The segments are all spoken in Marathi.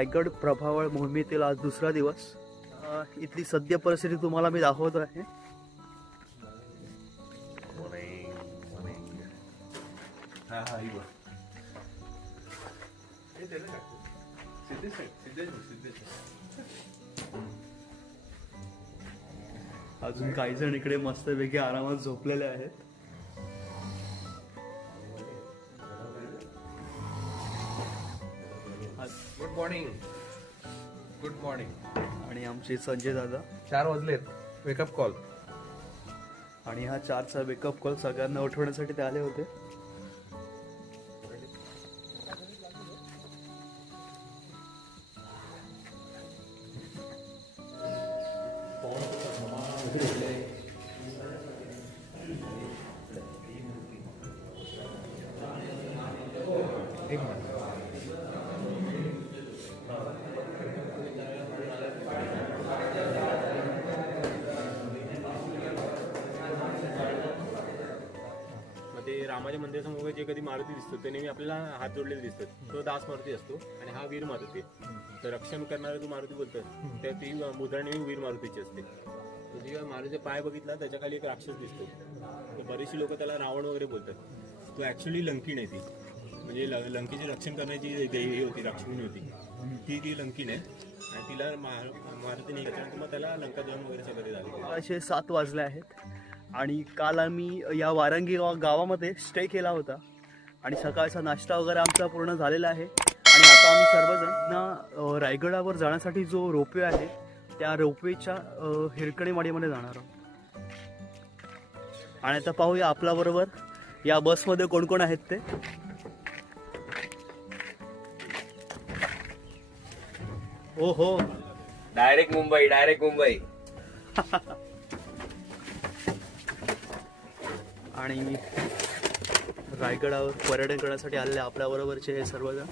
रायगड प्रभावळ मोहिमेतील आज दुसरा दिवस. इथली सद्य परिस्थिती तुम्हाला मी दाखवतो आहे. अजून काही जण इकडे मस्तपैकी आरामात झोपलेले आहेत. Good morning. Good morning. आणि आमचे संजय दादा 4 वाजलेत. Wake up call. आणि हा 4चा वेकअप कॉल सगळ्यांना उठवण्यासाठी ते आले होते. रामाच्या मंदिरासमोर जे कधी मारुती दिसतो ते नेहमी आपल्याला हात जोडलेले दिसतात. तो दास मारुती असतो आणि हा वीर मारुती. तर रक्षण करणारा जो मारुती बोलतात त्या ती मुद्रा नेहमी वीर मारुतीची असते. तो जेव्हा मारुतीचा पाय बघितला त्याच्या खाली एक राक्षस दिसतो. तर बरेचशी लोक त्याला रावण वगैरे बोलतात. तो ऍक्च्युअली लंकीण आहे. ती म्हणजे लंकेचे रक्षण करण्याची देवी होती, राक्षसिणी होती. ती लंकीण आहे आणि तिला मारुती नाही. त्याच्यानंतर मग त्याला लंका दहन वगैरे सगळे झाले. असे 7 वाजले आहेत आणि काल आम्ही या वारंगी गावामध्ये स्टे केला होता आणि सकाळचा नाश्ता वगैरे आमचा पूर्ण झालेला आहे. आणि आता आम्ही सर्वजण रायगडावर जाण्यासाठी जो रोपवे आहे त्या रोपवेच्या हिरकणीवाडीमध्ये जाणार आहोत. आणि आता पाहूया आपल्याबरोबर या बसमध्ये कोण कोण आहेत ते. हो हो, डायरेक्ट मुंबई. डायरेक्ट मुंबई. आणि रायगडावर पर्यटन करण्यासाठी आलेले आपल्या बरोबरचे हे सर्वजण.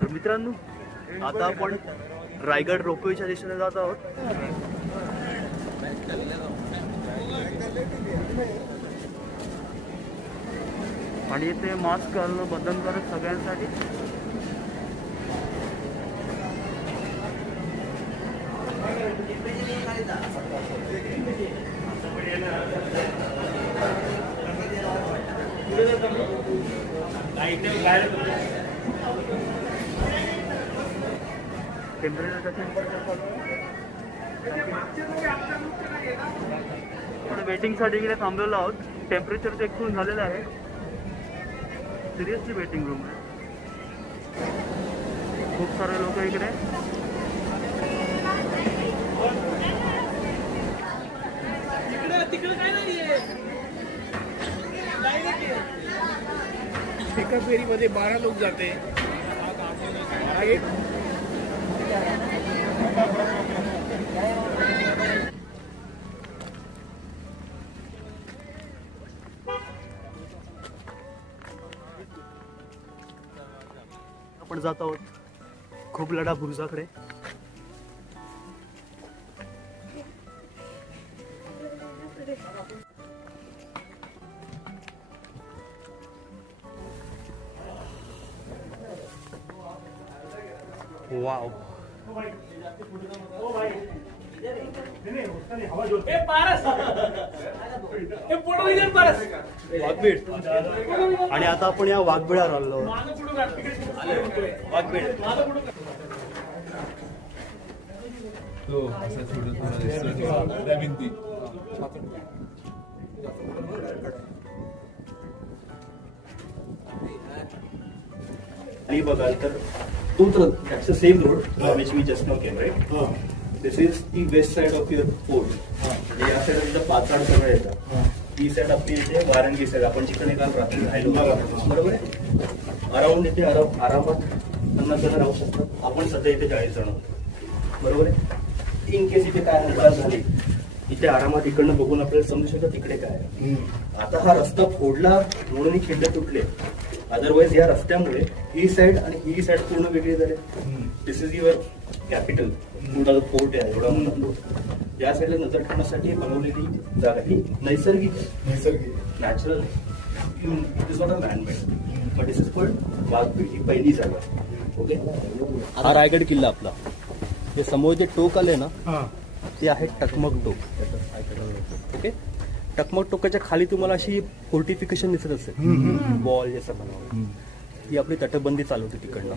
तर मित्रांनो, आता आपण रायगड रोपवेच्या दिशेने जात आहोत. आणि इथे मास्क घालणं बंधनकारक सगळ्यांसाठी. वेटिंगसाठी इकडे थांबलेलो आहोत. टेम्परेचर चेक करून झालेलं आहे. सिरियसली वेटिंग रूम आहे. खूप सारे लोक इकडे. एका फेरीमध्ये 12 लोक जाते. आपण जात आहोत खूप लढा बुरुजाकडे. वाव. वाघबीड. आणि आता आपण या वाघबीडावर आलो. वाघबीड. बघाल तर that's the same road which we just now came, right? This is the west side of your fort. म्हणजे या साईड तुमचं पाचाड सगळं येतं. ही साईड आपली इथे वारंगी साईड. आपण जिकडे काल रात्री राहिलो बरोबर आहे. अराउंड इथे आरामात 50 जण राहू शकतात. आपण सध्या इथे 40 जण आहोत बरोबर आहे. इन केस इथे काय हलचाल झाली इथे आरामात इकडनं बघून आपल्याला समजू शकतं तिकडे काय. आता हा रस्ता फोडला म्हणून खिंड तुटले. अदरवाईज या रस्त्यामुळे ही साईड आणि ही साईड पूर्ण वेगळी झाली. दिस इज युअर कॅपिटल, मोठा फोर्ट आहे एवढा मोठा फोर्ट. या साईडला नजर ठेवण्यासाठी बनवलेली जागा ही नैसर्गिक natural, it is not a manmade but this is called Waghpith. ही पहिली जागा. ओके, हा रायगड किल्ला आपला. हे समोर जे टोक आले ना ते आहे टकमक टोक. ओके, टकमक टोकाच्या खाली तुम्हाला अशी फोर्टिफिकेशन दिसत असेल, वॉल जसं बनवलं. ही आपली तटबंदी चालू होती तिकडनं.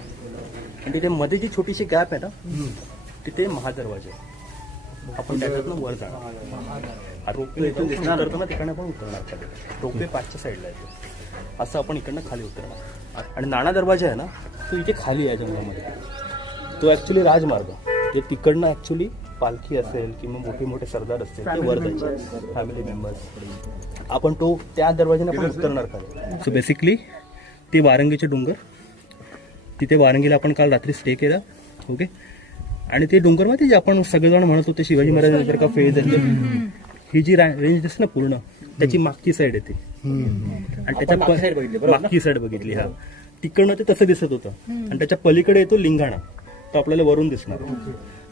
आणि तिथे मध्ये जी छोटीशी गॅप आहे ना तिथे महादरवाजा आहे. आपण त्याच्यातनं वर जाणार. रोपवे इथून दिसणार उतरताना तिकडनं पण उतरणार खाली. रोपवे पाचच्या साईडला येतो. असं आपण इकडनं खाली उतरणार. आणि नाणा दरवाजा आहे ना तो इथे खाली आहे जंगलामध्ये. तो ऍक्च्युली राजमार्ग. ते तिकडनं ऍक्च्युली पालखी असेल किंवा मोठे मोठे सरदार असतील ते वर जायचे, फॅमिली मेंबर्स. आपण तो त्या दरवाजाने आपण उतरणार खाली. सो बेसिकली ते वारंगीचे डोंगर. तिथे वारंगीला आपण काल रात्री स्टे केला. ओके, आणि ते डोंगर माहिती जे आपण सगळेजण म्हणत होते शिवाजी महाराजांचा का फेज आहे, ही जी रेंज दिसते ना पूर्ण त्याची मागची साईड येते. आणि त्याच्या मागची साईड बघितली. हा, तिकडनं ते तसं दिसत होतं. आणि त्याच्या पलीकडे येतो लिंगाणा, तो आपल्याला वरून दिसणार.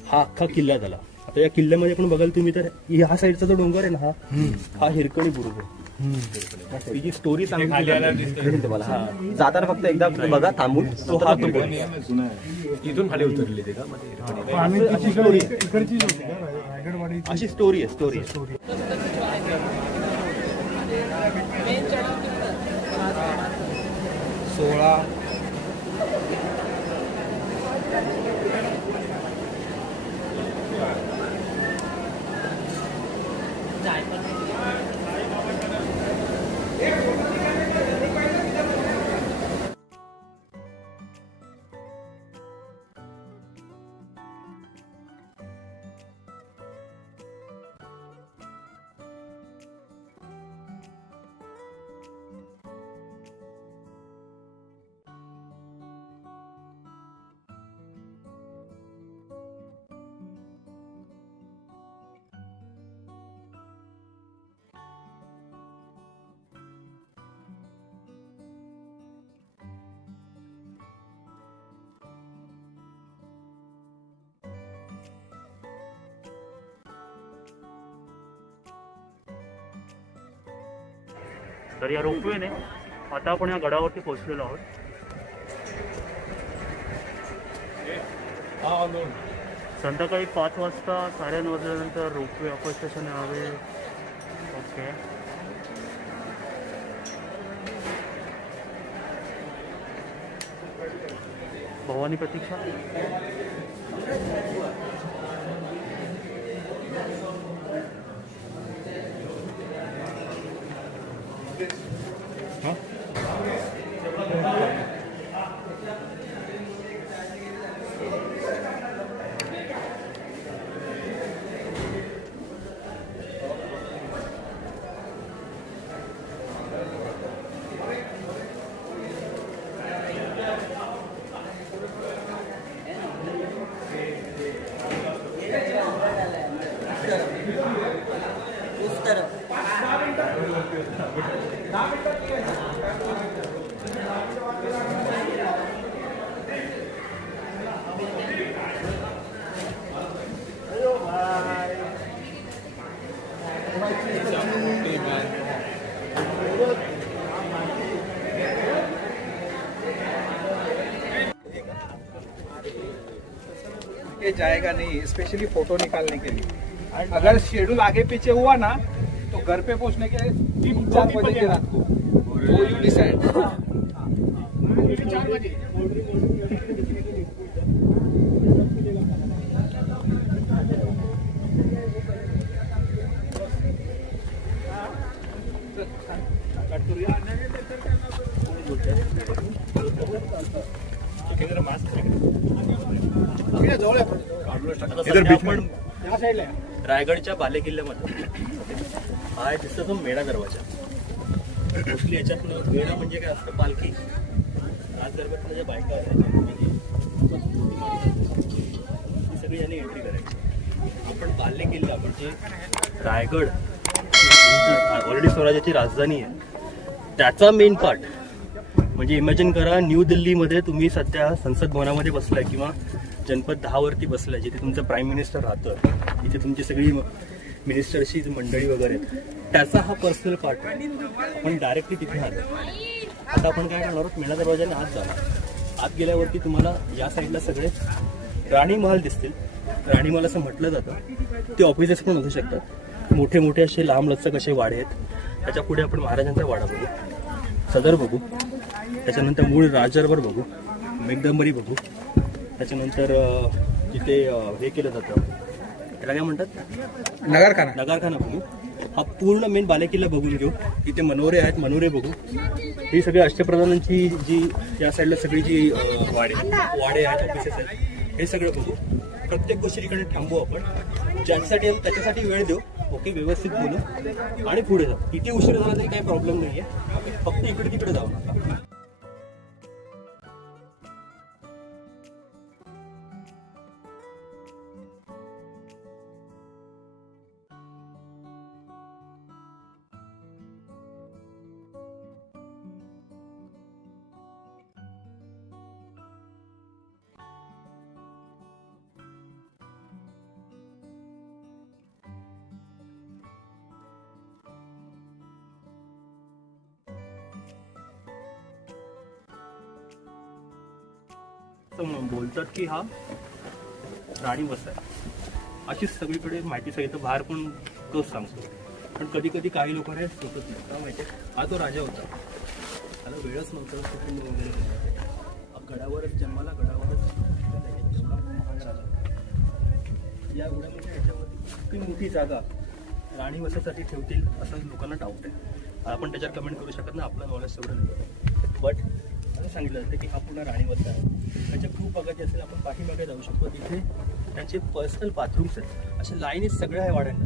हा अख्खा किल्ला झाला. आता या किल्ल्यामध्ये पण बघाल तुम्ही तर ह्या साईडचा जो डोंगर आहे ना हा हिरकणी बुरुज आहे. ही स्टोरी सांगितली तुम्हाला. हा, जाताना फक्त एकदा बघा थांबून तो हा तो इथून खाली उतरले ते का? अशी स्टोरी आहे. तर या रोपवेने आता आपण या गडावरती पोहोचलेलो आहोत. संध्याकाळी 5 वाजता 9:30 वाजल्यानंतर रोपवे अपर स्टेशन यावे. ओके, भवानी प्रतीक्षा. जाएगा नहीं, स्पेशली फोटो निकालने के लिए. अगर शेड्यूल आगे पीछे हुआ ना तो घर पे पहुंचने के 3-4 बजे के रात को. वो यू डिसाइड. 4 बजे. रायगडच्या बालेकिल्ल्यामध्ये हा दिसतो तो मेणा दरवाजा. मोस्टली याच्यात मेणा म्हणजे काय असतं, पालखी. राज दरबारातल्या ज्या बायका ही सगळी यांनी एंट्री करायची. आपण बालेकिल्ला म्हणजे रायगड ऑलरेडी स्वराज्याची राजधानी आहे त्याचा मेन पार्ट म्हणजे इमॅजिन करा, न्यू दिल्लीमध्ये तुम्ही सध्या संसद भवनामध्ये बसलाय किंवा जनपद 10 वरती बसलाय, जिथे तुमचं प्राईम मिनिस्टर राहतं, इथे तुमची सगळी मिनिस्टरची मंडळी वगैरे, त्याचा हा पर्सनल पार्ट आहे. आपण डायरेक्टली तिथे आलो. आता आपण काय करणार आहोत, मेणा दरवाजाने आत जाणार. आत गेल्यावरती तुम्हाला या साईडला सगळे राणी महल दिसतील. राणी महल असं म्हटलं जातं. ते ऑफिसेस पण असू शकतात. मोठे मोठे असे लांब लचक असे वाडे आहेत. त्याच्या पुढे आपण महाराजांचा वाडा बघू, सदर बघू, त्याच्यानंतर मूळ राजदरबार बघू, मेघदंबरी बघू, त्याच्यानंतर जिथे हे केलं जातं, त्याला काय म्हणतात, नगारखाना बघू. हा पूर्ण मेन बालेकिल्ला बघून घेऊ. इथे मनोरे आहेत, मनोरे बघू. ही सगळी अष्टप्रधानांची जी या साईडला सगळी जी वाडे आहेत, ऑफिसेस आहेत, हे सगळं बघू. प्रत्येक गोष्टीकडे थांबू आपण, ज्यासाठी त्याच्यासाठी वेळ देऊ. ओके, व्यवस्थित बोलू आणि पुढे जाऊ. किती उशीर झाला तरी काही प्रॉब्लेम नाही आहे. फक्त इकडे तिकडे जाऊ नका. बोलतात की हा राणी वसा आहे, अशीच सगळीकडे माहिती सांगितलं. बाहेर पण तोच सांगतो. पण कधी कधी काही लोक हे सोचत नाही. का माहिती, हा तो राजा होता, त्याला वेळच नव्हतं कुटुंब वगैरे. गडावरच जन्माला, गडावरच महान राजा. या एवढ्या मोठ्या ह्याच्यामध्ये इतकी मोठी जागा राणी वसासाठी ठेवतील असं लोकांना डाऊट आहे. आपण त्याच्यावर कमेंट करू शकत नाही, आपलं नॉलेज तेवढं नाही. बट असं सांगितलं जातं की हा पुन्हा राणी वसा आहे. त्याच्या प्रूफ बघायचे असेल आपण पाठीमागे जाऊ शकतो. तिथे त्यांचे पर्सनल बाथरूम्स आहेत. अशा लाईनीत सगळ्या ह्या वाड्यांना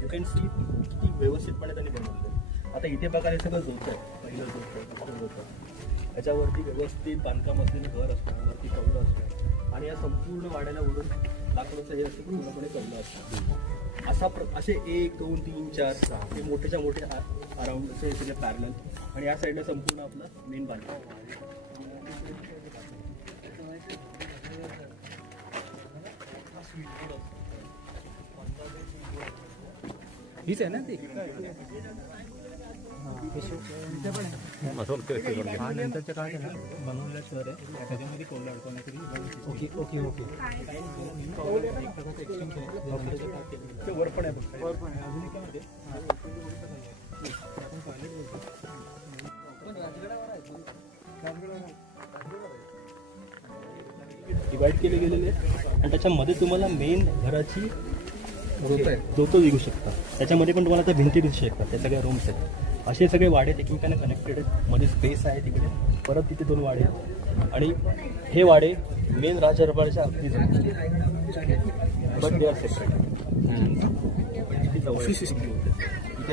यू कॅन सी किती व्यवस्थितपणे त्यांनी बनवलं. आता इथे बघायला सगळं जोत आहे. पहिलं जोत आहे, दुसरं जोत आहे. त्याच्यावरती व्यवस्थित बांधकाम असलेलं घर असतं, वरती कौलं असतं आणि या संपूर्ण वाड्याला वरून लाकडाचं हे असतं, पूर्णपणे कौलं असतं. असे 1 2 3 4 6 हे मोठेच्या मोठे अराउंड असे सगळे पॅरलल. आणि या साईडला संपूर्ण आपलं मेन बांधकाम. हीच आहे ना ती, हा नंतरच्या काळात आहे ना बनवलेलं शहर आहे. त्याच्यामध्ये कोल्हा अडकवण्यासाठी ओके ओके ओके ते वर पण आहे बघ, वर पण आहे. अजून काय म्हणते डिवाइड केले गेलेले आणि त्याच्यामध्ये तुम्हाला मेन घराची जोतो दिसू शकता. त्याच्यामध्ये पण तुम्हाला त्या भिंती दिसू शकतात. त्या सगळ्या रूम्स आहेत. असे सगळे वाडे एकमेकांना कनेक्टेड आहेत. मध्ये स्पेस आहे तिकडे, परत तिथे 2 वाडे आहेत. आणि हे वाडे मेन राजदरबारच्या अगदी बट दे आर सेपरेट. इथे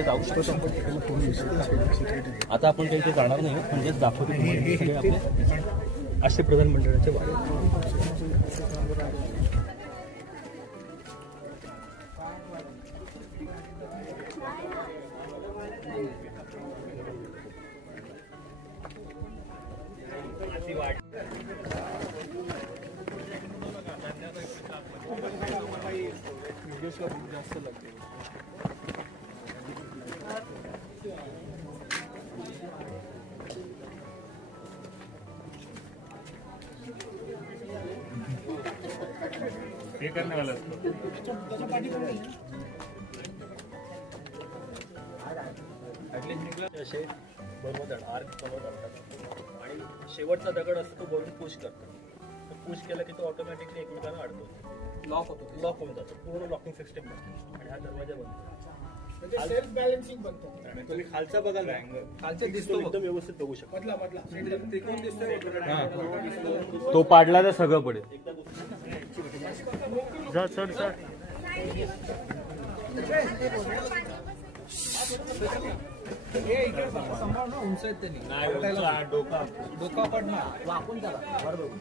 जाऊ शकतो. आता आपण काही इथे जाणार नाही, म्हणजे दाखवतो तुम्हाला सगळे आपले अष्टप्रधान मंडळाचे वाडे. जास्त लागते. हे करणे वाला असतो. असे बनवतात, आर्क बनवतात आणि शेवटचा दगड असतो तो वरून पुश करतो. पुश केला की तो ऑटोमॅटिकली एकमेकांना अडकवतो, लॉक होऊन जातो. पूर्ण लॉकिंग सिस्टम आणि हा दरवाजा बनतो. सेल्फ बॅलन्सिंग बनतो. तुम्ही खालचा बघाल, खालचा दिसतो एकदम व्यवस्थित बघू शकता. तो पाडला तर सगळं पडेल. जा चढ चढ. उंच आहेत त्यांनी, डोका पडणार वाकून त्याला बरोबर.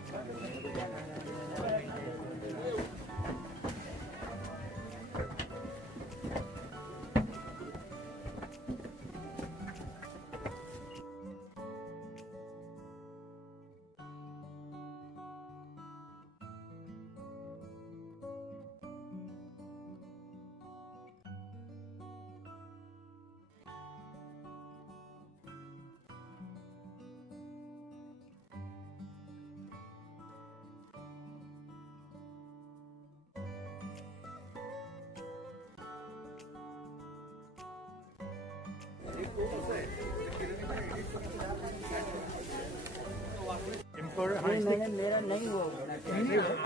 मेरा नहीं हुआ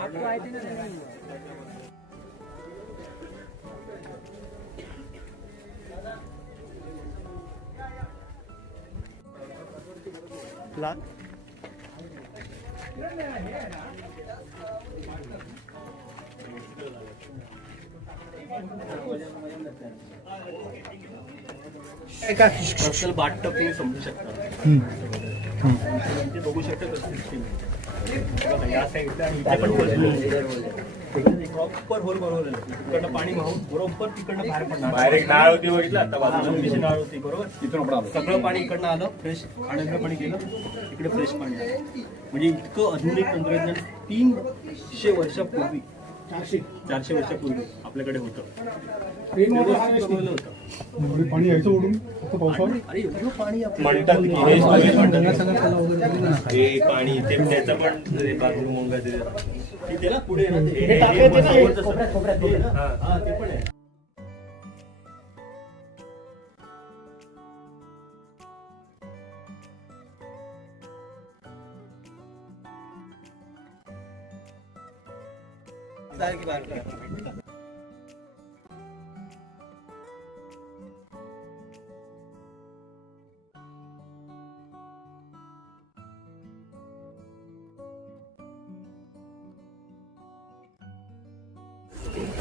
आपको आई थिंक नहीं हुआ। पर्सनल बाटटब तुम्ही समजू शकता. ते बघू शकता कसं सिस्टीम आहे. या साईडला आणि इथे पण प्रॉपर होल बरोबर आहे. तिकडनं पाणी वाहून बरोबर तिकडनं बाहेर पडणार. बाहेर एक नाळ होती बघितलं आता बाजूला. छोटीशी नाळ होती बरोबर. तिथून सगळं पाणी इकडनं आलं फ्रेश खाण्याचं पाणी गेलं इकडे फ्रेश पाणी आलं. म्हणजे इतकं आधुनिक तंत्रज्ञान 300 वर्षापूर्वी 400 वर्षापूर्वी आपल्याकडे होतं. व्यवस्थित बनवलं होतं. पाणी यायचं ओढून फक्त पावसाळ्यात. अरे एवढं पाणी आपलं म्हणतात की हे स्टोरेज म्हणतात हे पाणी ते त्याचं पण ते बाथरूम मुंगा ते तिथे ना पुढे ना ते हे टाकलं ते ना, हे समोरचं कोपऱ्यात हे ना, हा ते पण आहे.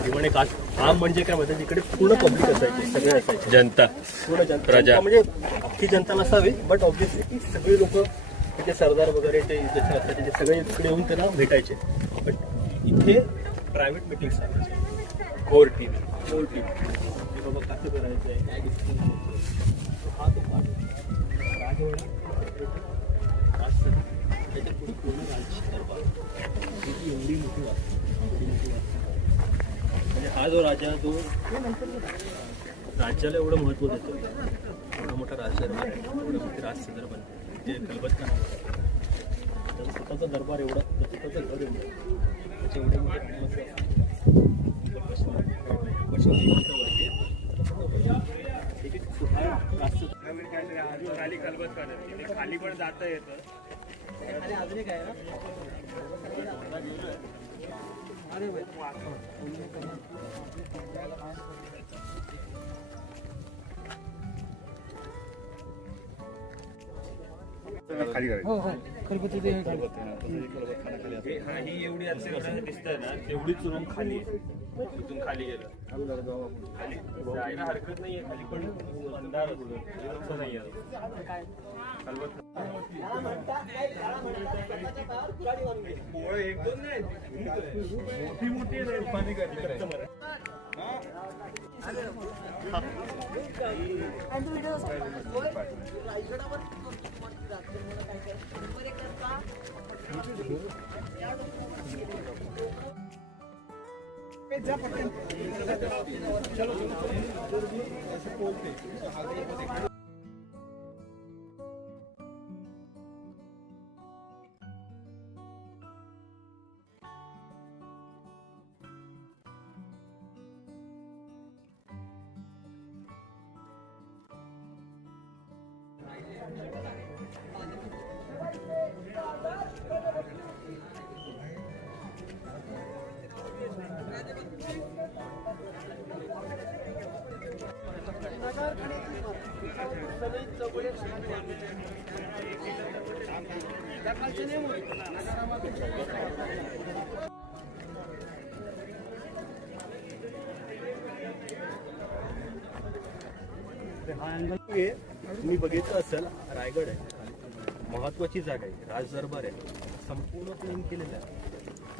जीवन एक आम म्हणजे काय म्हणतात तिकडे पूर्ण पब्लिक असायचे सगळे असायचे जनता पूर्ण जनता प्रजा. म्हणजे अख्खी जनता नसावी बट ऑब्व्हियसली की सगळे लोक तिथे सरदार वगैरे ते जसे असतात ते सगळे इकडे येऊन त्यांना भेटायचे. बट इथे प्रायव्हेट मिटिंग्स असायचे. कोर्ट टीम कोर्ट टीम की बाबा कसं करायचं आहे काय डिस्कशन करायचं. हा तो पाठ राजवाडा राजसभा त्याच्या पुढे पूर्ण राजकीय दरबार त्याची एवढी मोठी म्हणजे हा जो राजा जो राज्याला एवढं महत्व देतो एवढा मोठा राजदरबार आहे एवढं मोठी राजसदर बनते ते कलबत्ता त्याचा स्वतःचा दरबार एवढा स्वतःचं घर एवढं त्याचे एवढे मोठे खाली कलबत करत खाली पण जाता येतं. अजून एक आहे ना ही एवढी दिसतंय ना तेवढीच रूम खाली आहे. इथून खाली गेलं खाली जायला हरकत नाहीये खाली पण अंधार होतो नाही एक दोन नाही मोठी पाणी तुम्ही बघितलं असेल रायगड आहे महत्वाची जागा आहे राजदरबार आहे संपूर्ण प्लेन केलेलं आहे.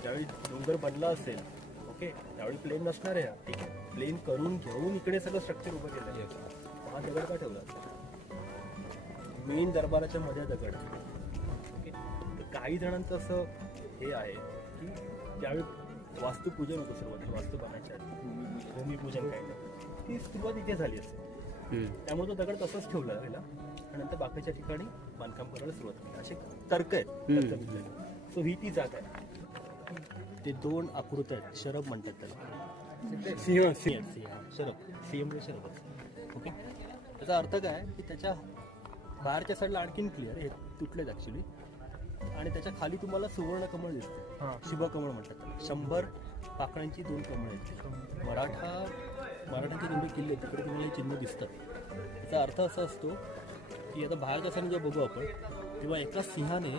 ज्यावेळी डोंगर बनला असेल ओके त्यावेळी प्लेन नसणार आहे ठीक आहे प्लेन करून घेऊन इकडे सगळं स्ट्रक्चर उभं केलं आहे. हा दगड का ठेवला मेन दरबाराच्या मध्ये दगड ओके. तर काही जणांचं असं हे आहे की त्यावेळी वास्तुपूजन होतं सुरुवात वास्तू बनायच्या आधी भूमिपूजन काय ती सुरुवात इथे झाली असेल त्यामुळे तो दगड तसंच ठेवला गेला आणि नंतर बाकीच्या ठिकाणी बांधकाम करायला सुरुवात केली असे तर्क आहेत. सो ही ती जागा आहे. ते दोन आकृत्या आहेत शरभ म्हणतात त्याला सिंह सिंह सिंह शरभ सिंह म्हणजे शरभ ओके. त्याचा अर्थ काय की त्याच्या बाहेरच्या साईडला आणखीन क्लिअर हे तुटलेत ऍक्च्युली आणि त्याच्या खाली तुम्हाला सुवर्ण कमळ दिसते हां. शुभकमळ म्हणतात त्याला. 100 पाकळ्यांची 2 कमळ आहेत. मराठाचे जेवढे किल्ले आहेत, तिकडे तुम्हाला हे चिन्ह दिसतात. याचा अर्थ असा असतो की आता बाहेरच्या साईडने जेव्हा बघू आपण तेव्हा एका सिंहाने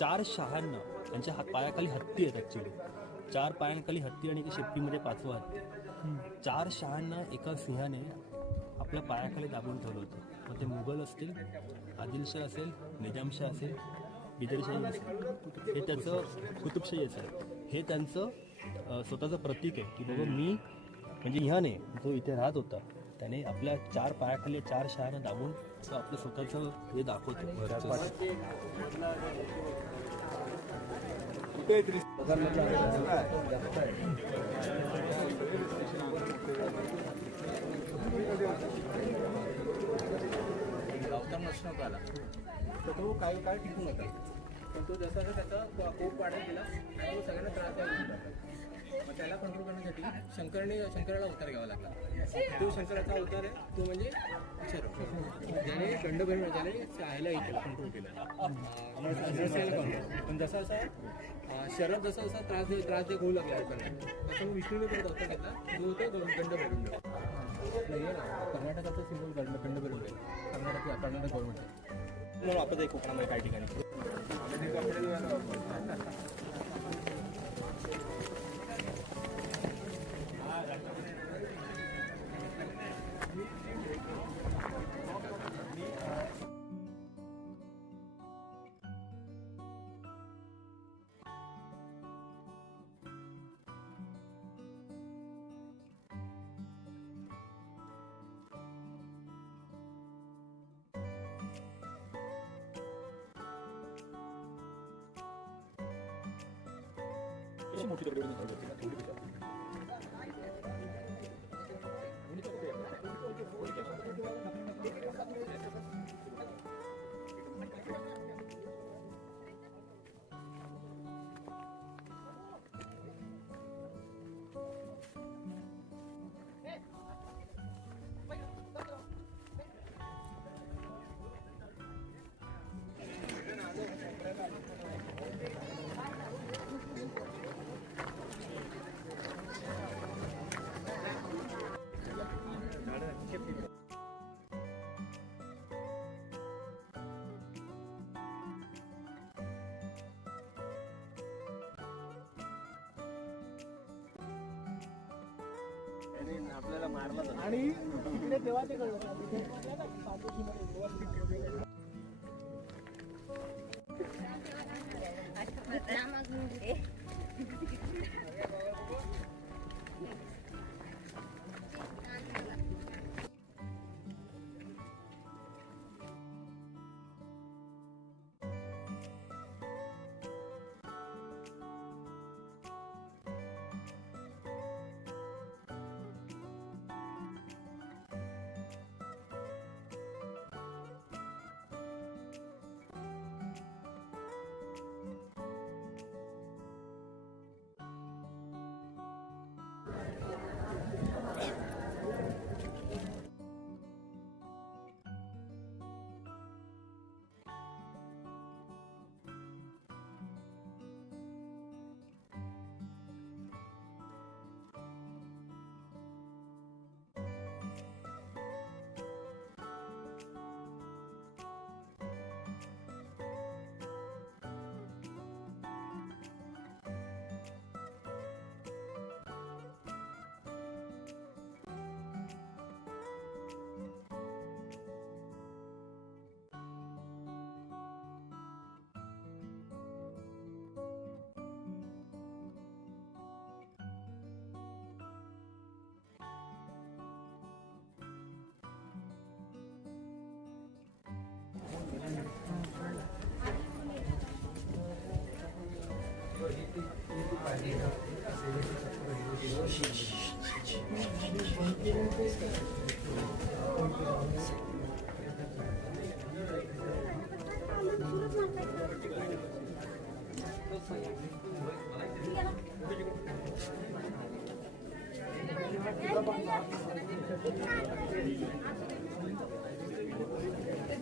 4 शहांना त्यांच्या पायाखाली हत्ती आहेत ॲक्च्युली 4 पायांखाली हत्ती आणि एका शेपटीमध्ये 5वा हत्ती 4 शहांना एका सिंहाने आपल्या पायाखाली दाबून ठेवलं होतं. मग ते मुघल असतील, आदिलशाह असेल, निजामशाह असेल, बिदरशाही असेल, हे त्याचं कुतुबशाही असेल, हे त्यांचं स्वतःचं प्रतीक आहे की बाबा मी म्हणजे ह्याने जो इथे राहत होता त्याने आपल्या 4 पायाखाली 4 शहाने दाबून तो आपलं स्वतःचं हे दाखवतो. गावता नसणं आला तर तो काही काळ टिकून होता पण तो जसा त्याचा कोप वाढत गेला आणि तो सगळ्यांना त्रास द्यायला लागला. मग त्याला कंट्रोल करण्यासाठी शंकराला अवतार घ्यावा लागला. तो शंकराचा अवतार आहे तो म्हणजे शरद ज्याने दंडभरण ज्याने ह्याला इथे कंट्रोल केला नरसिंहाला कंट्रोल. पण जसा असा शरद जसा त्रास देत होऊ लागला लोकांना तसं विष्णूने परत अवतार घेतला जो होतो दंडभरण. कर्नाटकाचा सिंबल दंडभरण आहे कर्नाटक गव्हर्नमेंट म्हणून वापरत कोकणामध्ये काही ठिकाणी मोठी आपल्याला मारला आणि तिकडे तेव्हा ते कळलं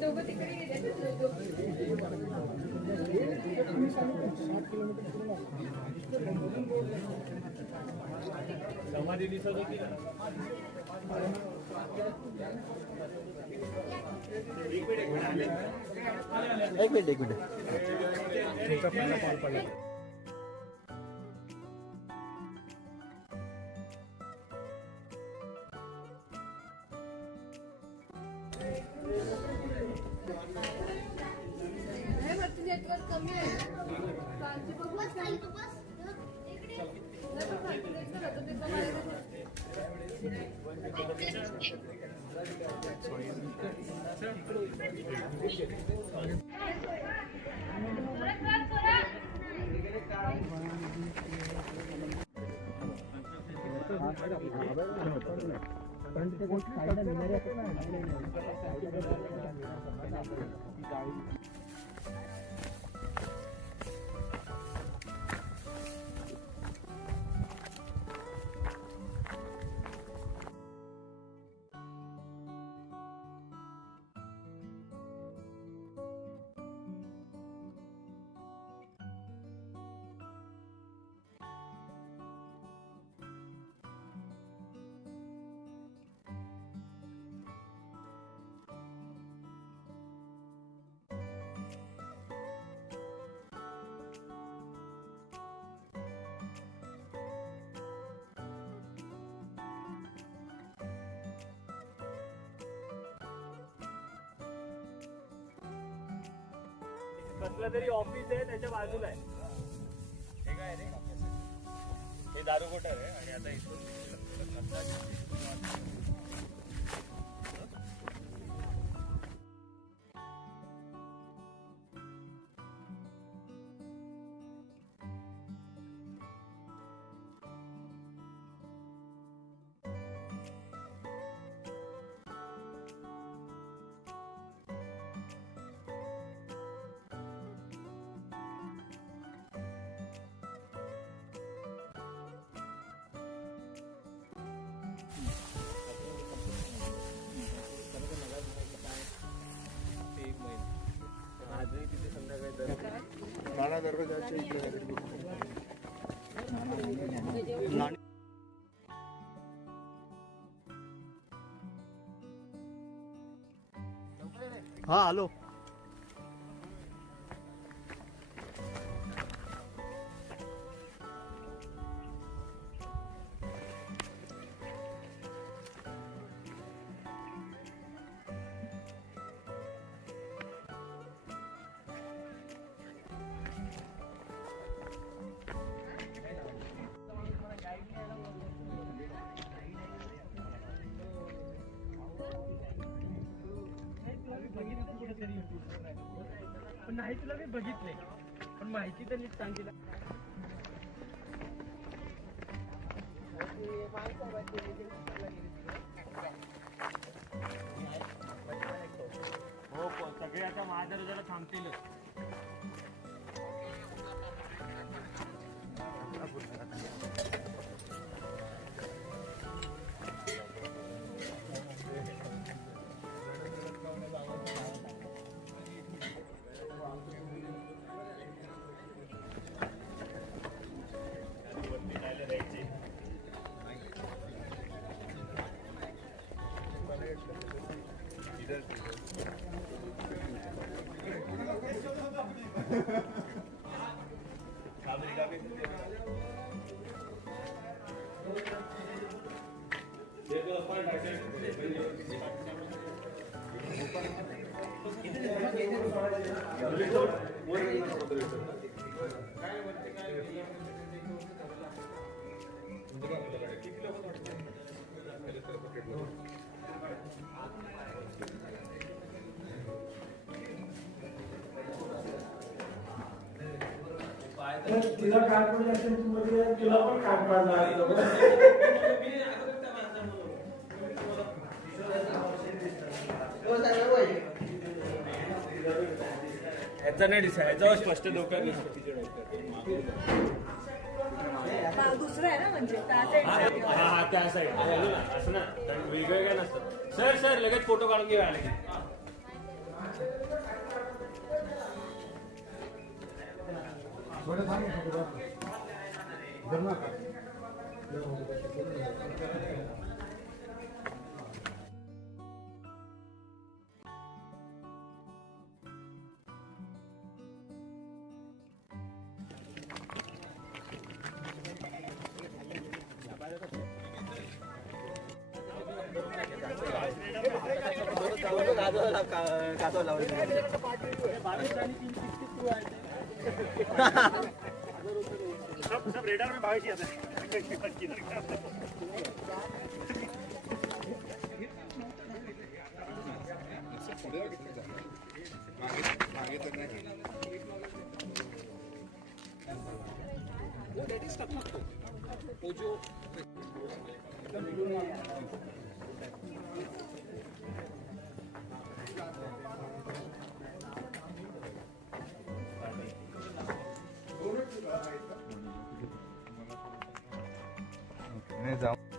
दोघं तिकडे एक मिनिट तुमचा पहिला कॉल पडला. नेटवर्क कमी आहे कालची बघूच खाली तू बस इकडे जर कॅल्क्युलेट करत ते कमायला कारण तिथे गोष्टी साईडला निघणाऱ्या कसलं तरी ऑफिस आहे त्याच्या बाजूला आहे. हे काय रे? हे दारू कोटर आहे आणि आता इथून आजही तिथे संध्याकाळी राणा दरवाजाच्या इकडे हा आलो. पण नाही तुला मी बघितले पण माहिती तर नीट सांग तिला. हो सगळे आता महादर्जाला थांबतील. तिला काय पण असेल तुला पण काय पाडणार. ह्याचा नाही दिसा ह्याचा स्पष्ट डोक्यात दुसरं आहे ना म्हणजे हा त्या साईड असं ना वेगळं काय नसतं. सर सर लगेच फोटो काढून घेऊया आले. सब रेडार में भाग जाते हैं। जाऊ